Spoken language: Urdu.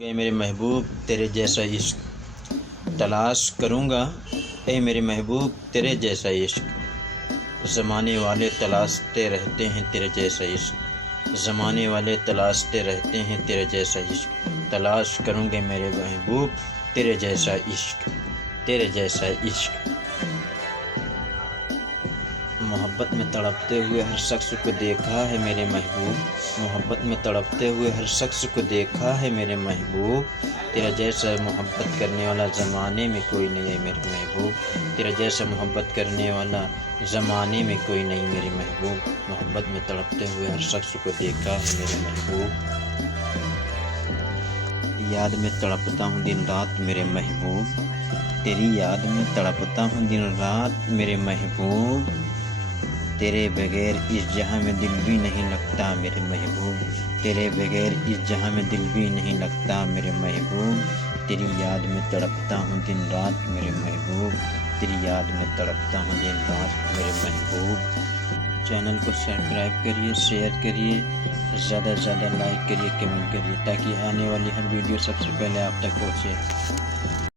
اے میرے محبوب تیرے جیسا عشق تلاش کروں گا، اے میرے محبوب تیرے جیسا عشق، زمانے والے تلاشتے رہتے ہیں تیرے جیسا عشق، زمانے والے تلاشتے رہتے ہیں تیرے جیسا عشق، تلاش کروں گے میرے محبوب تیرے جیسا عشق، تیرے جیسا عشق۔ محبت میں تڑپتے ہوئے ہر شخص کو دیکھا ہے میرے محبوب، محبت میں تڑپتے ہوئے ہر شخص کو دیکھا ہے میرے محبوب، تیرا جیسا محبت کرنے والا زمانے میں کوئی نہیں ہے میرے محبوب، تیرا جیسا محبت کرنے والا زمانے میں کوئی نہیں میرے محبوب، محبت میں تڑپتے ہوئے ہر شخص کو دیکھا ہے میرے محبوب، یاد میں تڑپتا ہوں دن رات میرے محبوب، تیری یاد میں تڑپتا ہوں دن رات میرے محبوب، تیرے بغیر اس جہاں میں دل بھی نہیں لگتا میرے محبوب، تیرے بغیر اس جہاں میں دل بھی نہیں لگتا میرے محبوب، تیری یاد میں تڑپتا ہوں دن رات میرے محبوب، تیری یاد میں تڑپتا ہوں دن رات میرے محبوب۔ چینل کو سبسکرائب کریے، شیئر کریے، زیادہ سے زیادہ لائک کریے، کمنٹ کریے تاکہ آنے والی ہر ویڈیو سب سے پہلے آپ تک پہنچے۔